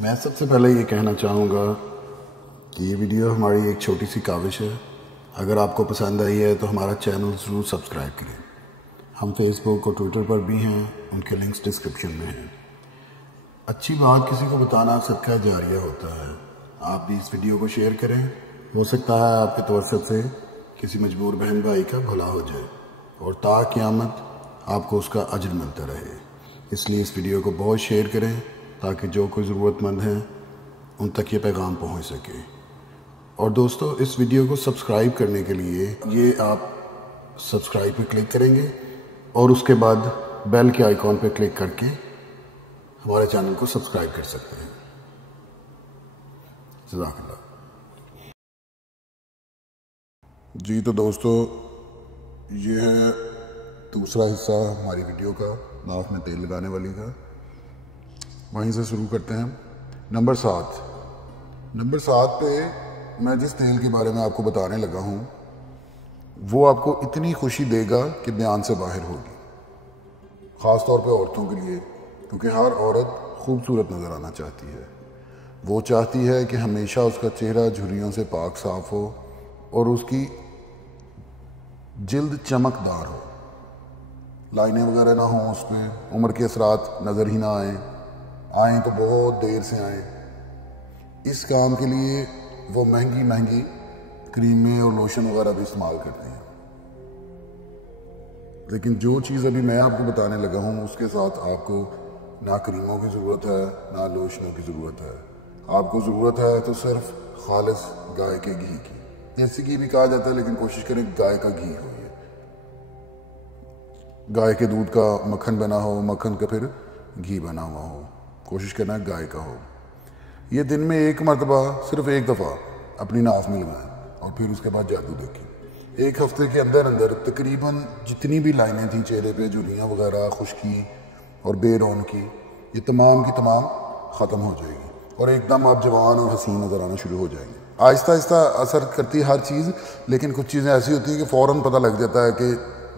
میں سب سے پہلے یہ کہنا چاہوں گا کہ یہ ویڈیو ہماری ایک چھوٹی سی کاوش ہے. اگر آپ کو پسند آئی ہے تو ہمارا چینل ضرور سبسکرائب کریں. ہم فیس بک اور ٹویٹر پر بھی ہیں، ان کے لنکس ڈسکرپشن میں ہیں. اچھی بات کسی کو بتانا صدقہ جاریہ ہوتا ہے. آپ بھی اس ویڈیو کو شیئر کریں. ہو سکتا ہے آپ کے توسط سے کسی مجبور بہن بھائی کا بھلا ہو جائے اور تا قیامت آپ کو اس کا اجر ملتا رہے. اس لیے اس ویڈیو کو بہت شیئر کریں تاکہ جو کوئی ضرورت مند ہیں ان تک یہ پیغام پہنچ سکے. اور دوستو، اس ویڈیو کو سبسکرائب کرنے کے لیے یہ آپ سبسکرائب پہ کلک کریں گے اور اس کے بعد بیل کے آئیکن پہ کلک کر کے ہمارے چینل کو سبسکرائب کر سکتے ہیں. جزاک اللہ. جی تو دوستو، یہ ہے دوسرا حصہ ہماری ویڈیو کا، ناف میں تیل لگانے والی کا. وہیں سے شروع کرتے ہیں. نمبر 7 پہ میں جس تیل کے بارے میں آپ کو بتانے لگا ہوں وہ آپ کو اتنی خوشی دے گا کہ بیان سے باہر ہوگی، خاص طور پہ عورتوں کے لیے، کیونکہ ہر عورت خوبصورت نظر آنا چاہتی ہے. وہ چاہتی ہے کہ ہمیشہ اس کا چہرہ جھریوں سے پاک صاف ہو اور اس کی جلد چمکدار ہو، لائنیں وغیرہ نہ ہوں اس پہ، عمر کے اثرات نظر ہی نہ آئیں تو بہت دیر سے آئیں. اس کام کے لیے وہ مہنگی کریمیں اور لوشن وغیرہ بھی استعمال کرتے ہیں. لیکن جو چیز ابھی میں آپ کو بتانے لگا ہوں اس کے ساتھ آپ کو نہ کریموں کی ضرورت ہے نہ لوشنوں کی ضرورت ہے. آپ کو ضرورت ہے تو صرف خالص گائے کے گھی کی. دیسی گھی بھی کہا جاتا ہے لیکن کوشش کریں گائے کا گھی ہو. یہ گائے کے دودھ کا مکھن بنا ہو، مکھن کا پھر گھی بنا ہوا ہو. کوشش کرنا ہے گائے کا ہو. یہ دن میں ایک مرتبہ صرف ایک دفعہ اپنی ناف میں لگائیں اور پھر اس کے بعد جادو دیکھیں. ایک ہفتے کے اندر تقریباً جتنی بھی لائنیں تھیں چہرے پہ، جھریاں وغیرہ، خشکی اور بے رونقی، یہ تمام کی تمام ختم ہو جائے گی اور ایک دم آپ جوان اور حسین نظر آنا شروع ہو جائیں گے. آہستہ آہستہ اثر کرتی ہے ہر چیز، لیکن کچھ چیزیں ایسی ہوتی ہیں کہ فوراً پتہ لگ جاتا ہے کہ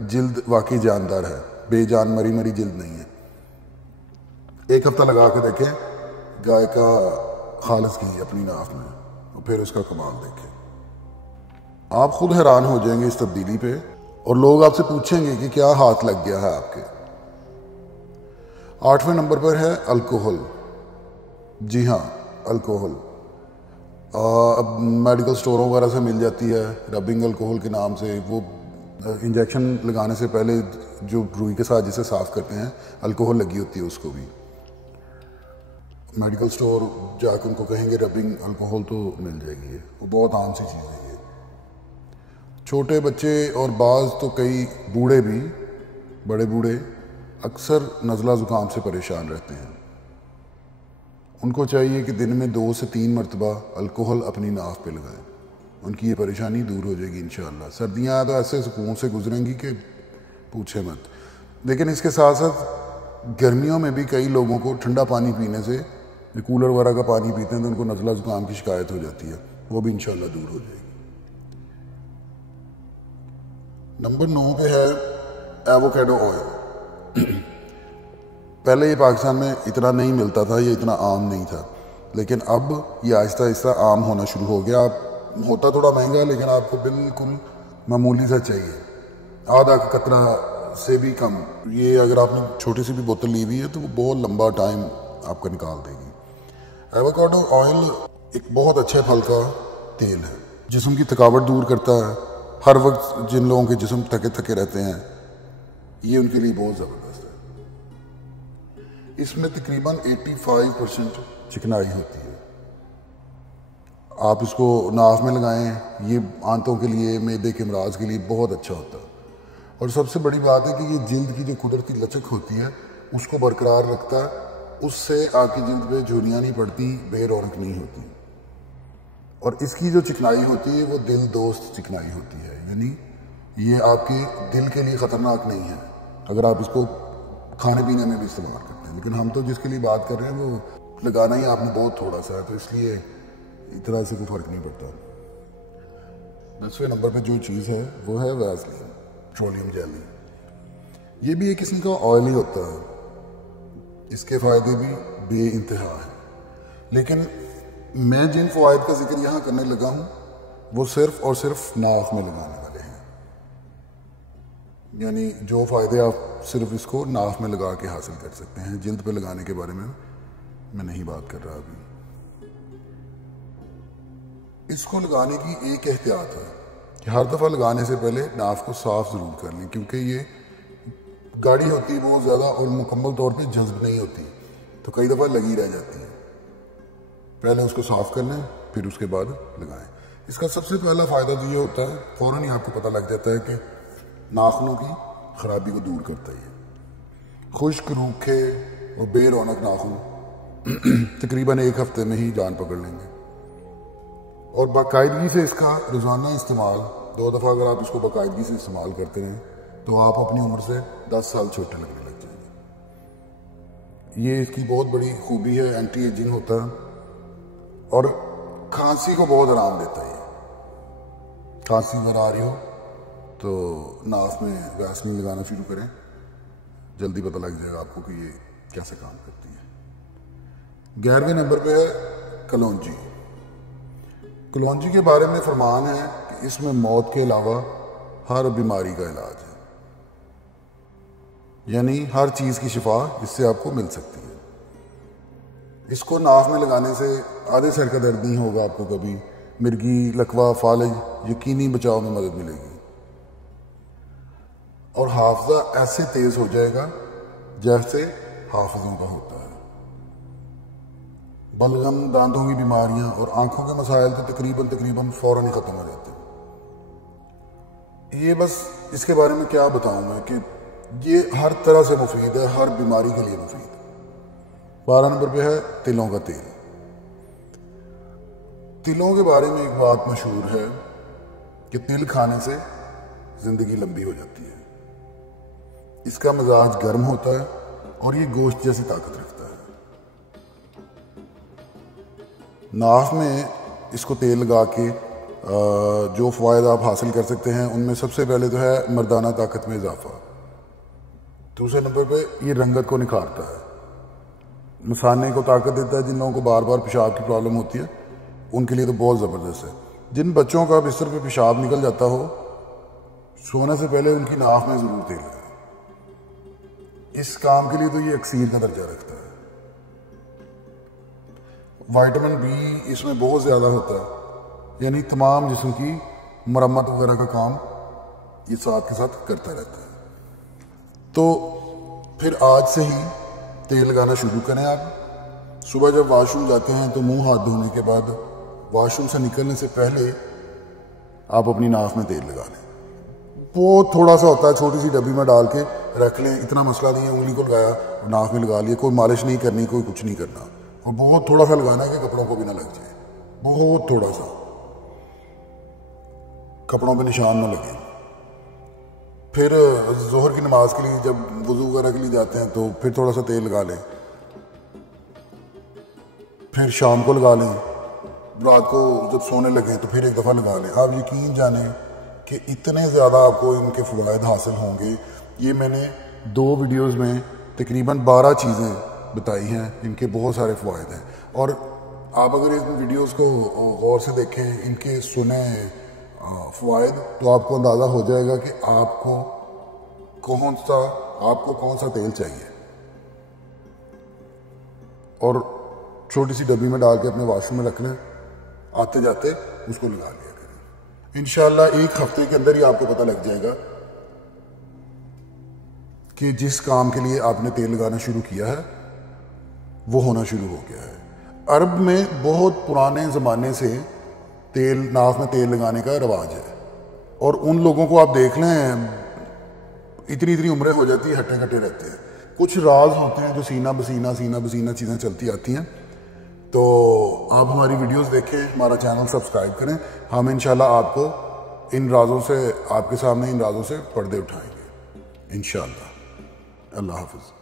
جلد واقعی جاندار ہے، بے جان مری جلد نہیں ہے. ایک ہفتہ لگا کے دیکھیں گائے کا خالص گھی اپنی ناف میں اور پھر اس کا کمال دیکھیں. آپ خود حیران ہو جائیں گے اس تبدیلی پہ، اور لوگ آپ سے پوچھیں گے کہ کیا ہاتھ لگ گیا ہے آپ کے. 8ویں نمبر پر ہے الکوہل. جی ہاں، الکوہل اب میڈیکل سٹوروں وغیرہ سے مل جاتی ہے ربنگ الکوہل کے نام سے. وہ انجیکشن لگانے سے پہلے جو روئی کے ساتھ جسے صاف کرتے ہیں الکوہل لگی ہوتی ہے، اس کو بھی میڈیکل سٹور جا کے ان کو کہیں گے ربنگ الکوہل تو مل جائے گی. وہ بہت عام سی چیز ہے. یہ چھوٹے بچے اور بعض تو کئی بوڑھے بھی، بڑے بوڑھے اکثر نزلہ زکام سے پریشان رہتے ہیں. ان کو چاہیے کہ دن میں 2 سے 3 مرتبہ الکوہل اپنی ناف پہ لگائیں. ان کی یہ پریشانی دور ہو جائے گی انشاءاللہ. سردیاں تو ایسے سکون سے گزریں گی کہ پوچھے مت. لیکن اس کے ساتھ ساتھ گرمیوں میں بھی کئی لوگوں کو ٹھنڈا پانی پینے سے، کولر وغیرہ کا پانی پیتے ہیں تو ان کو نزلہ زکام کی شکایت ہو جاتی ہے. وہ بھی انشاءاللہ دور ہو جائے گی. نمبر 9 پہ ہے ایووکیڈو آئل. پہلے یہ پاکستان میں اتنا نہیں ملتا تھا، یہ اتنا عام نہیں تھا، لیکن اب یہ آہستہ آہستہ عام ہونا شروع ہو گیا. ہوتا تھوڑا مہنگا لیکن آپ کو بالکل معمولی سا چاہیے، آدھا قطرہ سے بھی کم. یہ اگر آپ نے چھوٹی سی بھی بوتل لی ہوئی ہے تو وہ بہت لمبا ٹائم آپ کا نکال دے گی. ایووکیڈو آئل ایک بہت اچھے پھل کا تیل ہے، جسم کی تھکاوٹ دور کرتا ہے. ہر وقت جن لوگوں کے جسم تھکے رہتے ہیں یہ ان کے لیے بہت زبردست ہے. اس میں تقریباً 85% چکنائی ہوتی ہے. آپ اس کو ناف میں لگائیں، یہ آنتوں کے لیے، معدے کے امراض کے لیے بہت اچھا ہوتا ہے. اور سب سے بڑی بات ہے کہ یہ جلد کی جو قدرتی لچک ہوتی ہے اس کو برقرار رکھتا ہے. اس سے آپ کی جلد پہ جھریاں نہیں پڑتی، بے رونق نہیں ہوتی. اور اس کی جو چکنائی ہوتی ہے وہ دل دوست چکنائی ہوتی ہے، یعنی یہ آپ کے دل کے لیے خطرناک نہیں ہے اگر آپ اس کو کھانے پینے میں بھی استعمال کرتے ہیں. لیکن ہم تو جس کے لیے بات کر رہے ہیں وہ لگانا ہی آپ نے بہت تھوڑا سا ہے، تو اس لیے اتنا سے کوئی فرق نہیں پڑتا. 10ویں نمبر پہ جو چیز ہے وہ ہے ویزلین پیٹرولیم جیلی. یہ بھی ایک قسم کا آئل ہی ہوتا ہے. اس کے فائدے بھی بے انتہا ہیں، لیکن میں جن فوائد کا ذکر یہاں کرنے لگا ہوں وہ صرف اور صرف ناک میں لگانے والے ہیں، یعنی جو فائدے آپ صرف اس کو ناک میں لگا کے حاصل کر سکتے ہیں، جلد پہ لگانے کے بارے میں نہیں بات کر رہا ابھی۔ اس کو لگانے کی ایک احتیاط ہے کہ ہر دفعہ لگانے سے پہلے ناف کو صاف ضرور کر لیں، کیونکہ یہ گاڑی ہوتی ہے بہت زیادہ اور مکمل طور پہ جذب نہیں ہوتی، تو کئی دفعہ لگی رہ جاتی ہے۔ پہلے اس کو صاف کر لیں، پھر اس کے بعد لگائیں۔ اس کا سب سے پہلا فائدہ تو یہ ہوتا ہے، فوراً ہی آپ کو پتہ لگ جاتا ہے کہ ناخنوں کی خرابی کو دور کرتا ہے۔ خشک، روکھے اور بے رونق ناخن تقریباً 1 ہفتے میں ہی جان پکڑ لیں گے، اور باقاعدگی سے اس کا روزانہ استعمال 2 دفعہ اگر آپ اس کو باقاعدگی سے استعمال کرتے رہیں تو آپ اپنی عمر سے 10 سال چھوٹے لگنے لگ جائیں گے۔ یہ اس کی بہت بڑی خوبی ہے، اینٹی ایجنگ ہوتا ہے اور کھانسی کو بہت آرام دیتا ہے۔ کھانسی اگر آ رہی ہو تو ناف میں ویسلین لگانا شروع کریں، جلدی پتہ لگ جائے گا آپ کو کہ یہ کیسے کام کرتی ہے۔ 11ویں نمبر پہ ہے کلونجی۔ کلونجی کے بارے میں فرمان ہے کہ اس میں موت کے علاوہ ہر بیماری کا علاج ہے، یعنی ہر چیز کی شفا اس سے آپ کو مل سکتی ہے۔ اس کو ناف میں لگانے سے آدھے سر کا درد نہیں ہوگا آپ کو کبھی، مرگی، لکوہ، فالج یقینی بچاؤ میں مدد ملے گی، اور حافظہ ایسے تیز ہو جائے گا جیسے حافظوں کا ہوتا ہے۔ بلغم، دانتوں کی بیماریاں اور آنکھوں کے مسائل تو تقریباً فوراً ہی ختم ہو جاتے ہیں۔ یہ بس اس کے بارے میں کیا بتاؤں میں کہ یہ ہر طرح سے مفید ہے، ہر بیماری کے لیے مفید ہے۔ 12 نمبر پہ ہے تلوں کا تیل۔ تلوں کے بارے میں ایک بات مشہور ہے کہ تل کھانے سے زندگی لمبی ہو جاتی ہے۔ اس کا مزاج گرم ہوتا ہے اور یہ گوشت جیسی طاقت رکھتا ہے۔ ناف میں اس کو تیل لگا کے جو فوائد آپ حاصل کر سکتے ہیں ان میں سب سے پہلے تو ہے مردانہ طاقت میں اضافہ۔ دوسرے نمبر پہ یہ رنگت کو نکھارتا ہے، مثانے کو طاقت دیتا ہے۔ جن لوگوں کو بار بار پیشاب کی پرابلم ہوتی ہے ان کے لیے تو بہت زبردست ہے۔ جن بچوں کا بستر پہ پیشاب نکل جاتا ہو، سونے سے پہلے ان کی ناف میں ضرور تیل لگائیں، اس کام کے لیے تو یہ اکسیر کا درجہ رکھتا ہے۔ وائٹامن بی اس میں بہت زیادہ ہوتا ہے، یعنی تمام جسم کی مرمت وغیرہ کا کام یہ ساتھ کے ساتھ کرتا رہتا ہے۔ تو پھر آج سے ہی تیل لگانا شروع کریں۔ آپ صبح جب واش روم جاتے ہیں تو منہ ہاتھ دھونے کے بعد واش روم سے نکلنے سے پہلے آپ اپنی ناف میں تیل لگا لیں۔ بہت تھوڑا سا ہوتا ہے، چھوٹی سی ڈبی میں ڈال کے رکھ لیں، اتنا مسئلہ نہیں ہے، انگلی کو لگایا اور ناف میں لگا لیا، کوئی مالش نہیں کرنی، کوئی کچھ نہیں کرنا، اور بہت تھوڑا سا لگانا ہے کہ کپڑوں کو بھی نہ لگ جائے، بہت تھوڑا سا، کپڑوں پہ نشان نہ لگے۔ پھر ظہر کی نماز کے لیے جب وضو وغیرہ کے لیے جاتے ہیں تو پھر تھوڑا سا تیل لگا لیں، پھر شام کو لگا لیں، رات کو جب سونے لگیں تو پھر ایک دفعہ لگا لیں۔ آپ یقین جانیں کہ اتنے زیادہ آپ کو ان کے فوائد حاصل ہوں گے۔ یہ میں نے 2 ویڈیوز میں تقریباً 12 چیزیں بتائی ہیں، ان کے بہت سارے فوائد ہیں، اور آپ اگر ان ویڈیوز کو غور سے دیکھیں، ان کے سنیں فوائد، تو آپ کو اندازہ ہو جائے گا کہ آپ کو کون سا تیل چاہیے، اور چھوٹی سی ڈبی میں ڈال کے اپنے واش روم میں رکھ لیں، آتے جاتے اس کو لگا لیا کریں۔ انشاءاللہ 1 ہفتے کے اندر ہی آپ کو پتہ لگ جائے گا کہ جس کام کے لیے آپ نے تیل لگانا شروع کیا ہے وہ ہونا شروع ہو گیا ہے۔ عرب میں بہت پرانے زمانے سے ناف میں تیل لگانے کا رواج ہے، اور ان لوگوں کو آپ دیکھ لیں اتنی عمریں ہو جاتی ہے، ہٹے کٹے رہتے ہیں۔ کچھ راز ہوتے ہیں جو سینہ بسینہ چیزیں چلتی آتی ہیں۔ تو آپ ہماری ویڈیوز دیکھیں، ہمارا چینل سبسکرائب کریں، ہم انشاءاللہ آپ کو ان رازوں سے، آپ کے سامنے ان رازوں سے پردے اٹھائیں گے انشاءاللہ۔ اللہ حافظ۔